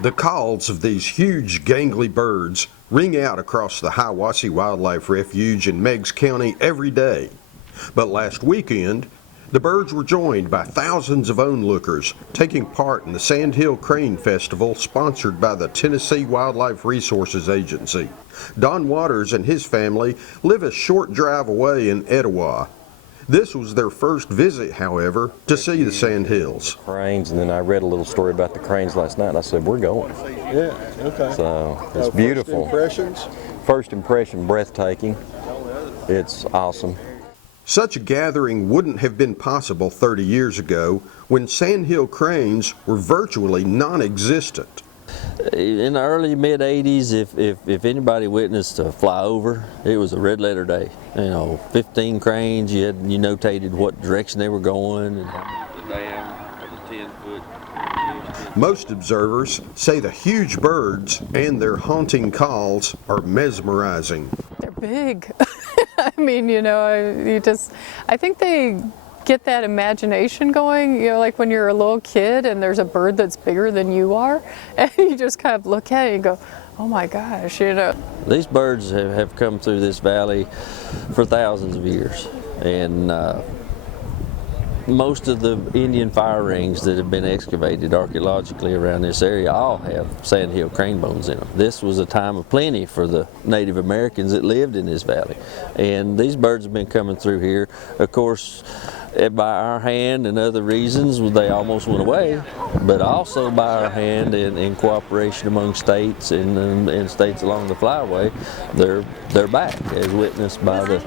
The calls of these huge gangly birds ring out across the Hiawassee Wildlife Refuge in Meigs County every day. But last weekend, the birds were joined by thousands of onlookers taking part in the Sandhill Crane Festival sponsored by the Tennessee Wildlife Resources Agency. Don Waters and his family live a short drive away in Etowah. This was their first visit, however, to see the sandhills. Cranes, and then I read a little story about the cranes last night, and I said, we're going. Yeah, okay. So it's beautiful. First impressions? First impression, breathtaking. It's awesome. Such a gathering wouldn't have been possible 30 years ago when sandhill cranes were virtually non-existent. In the early mid-'80s, if anybody witnessed a flyover, it was a red letter day. 15 cranes, you notated what direction they were going. And the dam of the 10-foot. Most observers say the huge birds and their haunting calls are mesmerizing. They're big. I mean, I think they get that imagination going, like when you're a little kid and there's a bird that's bigger than you are, and you just kind of look at it and go, oh my gosh, These birds have come through this valley for thousands of years, and most of the Indian fire rings that have been excavated archaeologically around this area all have sandhill crane bones in them. This was a time of plenty for the Native Americans that lived in this valley, and these birds have been coming through here. Of course, by our hand and other reasons, they almost went away, but also by our hand and in cooperation among states and states along the flyway, they're back, as witnessed by the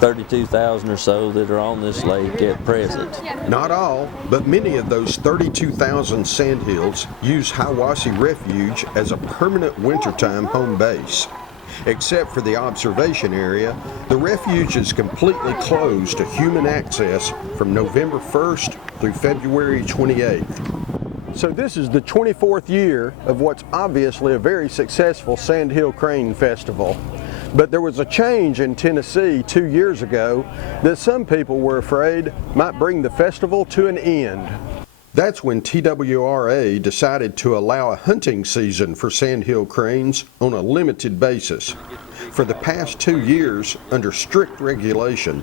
32,000 or so that are on this lake at present. Not all, but many of those 32,000 sandhills use Hiawassee Refuge as a permanent wintertime home base. Except for the observation area, the refuge is completely closed to human access from November 1st through February 28th. So this is the 24th year of what's obviously a very successful Sandhill Crane Festival. But there was a change in Tennessee 2 years ago that some people were afraid might bring the festival to an end. That's when TWRA decided to allow a hunting season for sandhill cranes on a limited basis. For the past 2 years, under strict regulation,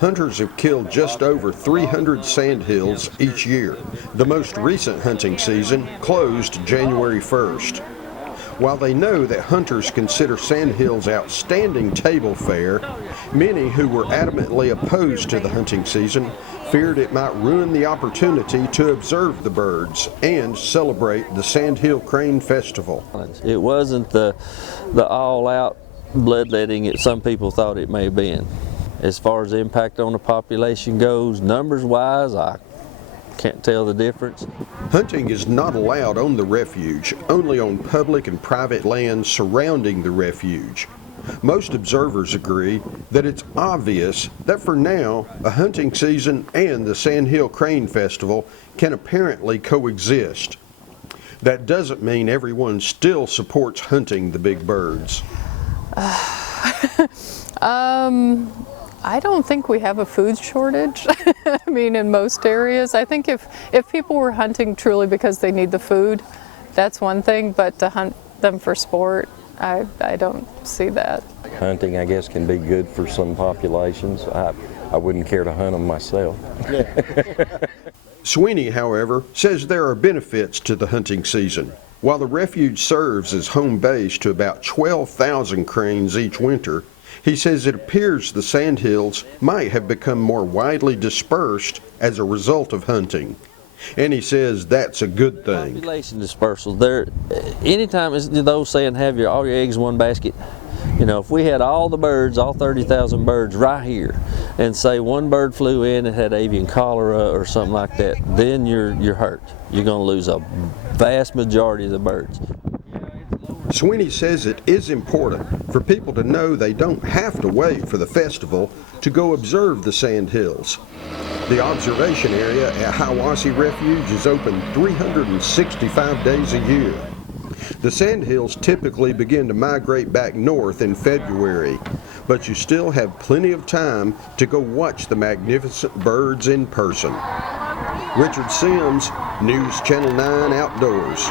hunters have killed just over 300 sandhills each year. The most recent hunting season closed January 1st. While they know that hunters consider sandhills outstanding table fare, many who were adamantly opposed to the hunting season feared it might ruin the opportunity to observe the birds and celebrate the Sandhill Crane Festival. It wasn't the all-out bloodletting that some people thought it may have been. As far as the impact on the population goes, numbers-wise, I can't tell the difference. Hunting is not allowed on the refuge, only on public and private land surrounding the refuge. Most observers agree that it's obvious that for now, a hunting season and the Sandhill Crane Festival can apparently coexist. That doesn't mean everyone still supports hunting the big birds. I don't think we have a food shortage. I mean, in most areas. I think if people were hunting truly because they need the food, that's one thing, but to hunt them for sport, I don't see that. Hunting, I guess, can be good for some populations. I wouldn't care to hunt them myself. Swiney, however, says there are benefits to the hunting season. While the refuge serves as home base to about 12,000 cranes each winter, he says it appears the sandhills might have become more widely dispersed as a result of hunting. And he says that's a good thing. Population dispersal. Anytime those saying have all your eggs in one basket. If we had all the birds, all 30,000 birds right here, and say one bird flew in and had avian cholera or something like that, then you're hurt. You're going to lose a vast majority of the birds. Swiney says it is important for people to know they don't have to wait for the festival to go observe the sandhills. The observation area at Hiawassee Refuge is open 365 days a year. The sandhills typically begin to migrate back north in February, but you still have plenty of time to go watch the magnificent birds in person. Richard Sims, News Channel 9 Outdoors.